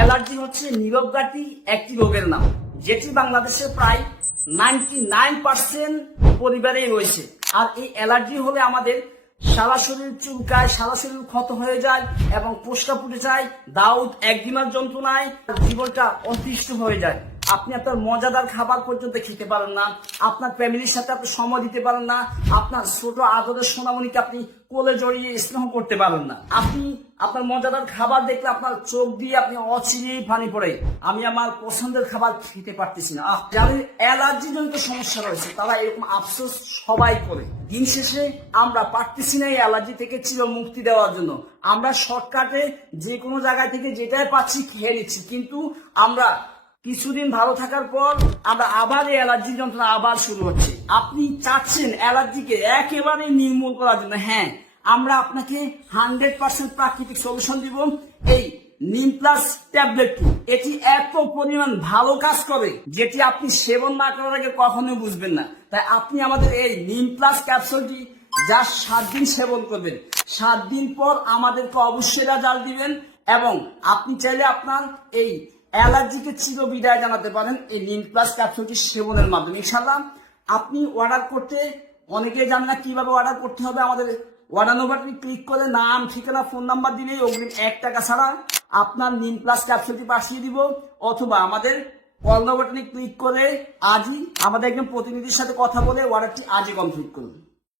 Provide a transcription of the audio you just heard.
Allergy হচ্ছে নীরবঘাতী একটি রোগের নাম, যেটি বাংলাদেশে প্রায় 99% পরিবারেই রয়েছে। আর এই অ্যালার্জি হলে আমাদের সারা শরীর চুলকায়, সারা শরীর ক্ষত হয়ে যায় এবং পোস্টা ফুটে যায়, দাউদ একদিনের যন্ত্রণায় জীবনটা অতিষ্ঠ হয়ে যায়। আপনি আপনার মজাদার খাবার পর্যন্ত খেতে পারেন না, আপনার ফ্যামিলির সাথে আপনি সময় দিতে পারেন না, আপনার ছোট আদরের সোনামণিকে আপনি কোলে জড়িয়ে স্নেহ করতে পারেন না। আপনি আপনার মজাদার খাবার দেখলে আপনার চোখ দিয়ে আপনি অচিরেই পানি পড়ে, আমি আমার পছন্দের খাবার খেতে পারতেছি না। যাদের অ্যালার্জি জনিত সমস্যা রয়েছে তারা এরকম আফসোস সবাই করে। দিন শেষে আমরা পারতেছি না এই অ্যালার্জি থেকে চির মুক্তি দেওয়ার জন্য। আমরা শর্টকাটে যে কোনো জায়গায় থেকে যেটাই পাচ্ছি খেয়ে নিচ্ছি, কিন্তু আমরা কিছুদিন ভালো থাকার পর আমরা আবার এই অ্যালার্জি যন্ত্রণা আবার শুরু হচ্ছে। আপনি চাচ্ছেন অ্যালার্জিকে একেবারে নির্মূল করার জন্য, হ্যাঁ আমরা আপনাকে 100% প্রাকৃতিক সলিউশন দিব। এই নিম প্লাস ট্যাবলেটটি, এটি এত পরিমাণ ভালো কাজ করে যেটি আপনি সেবন না করার আগে কখনোই বুঝবেন না। তাই আপনি আমাদের এই নিম প্লাস ক্যাপসুলটি যা 7 দিন সেবন করবেন, 7 দিন পর আমাদেরকে অবশ্যই রেজাল্ট দিবেন এবং আপনি চাইলে আপনার এই অ্যালার্জিকে চির বিদায় জানাতে পারেন এই নিম প্লাস ক্যাপসুলটি সেবনের মাধ্যমে। ইনশাআল্লাহ আপনি অর্ডার করতে অনেকেই জানেন না কিভাবে অর্ডার করতে হবে। আমাদের অর্ডার বাটনে ক্লিক করে নাম, ঠিকানা, ফোন নাম্বার দিলেই অগ্রিম 1 টাকা ছাড়া আপনার নিম প্লাস ক্যাপসুলটি পাঠিয়ে দিব, অথবা আমাদের কল বাটনে ক্লিক করে আজই আমাদের একজন প্রতিনিধির সাথে কথা বলে অর্ডারটি আজই কমপ্লিট করুন।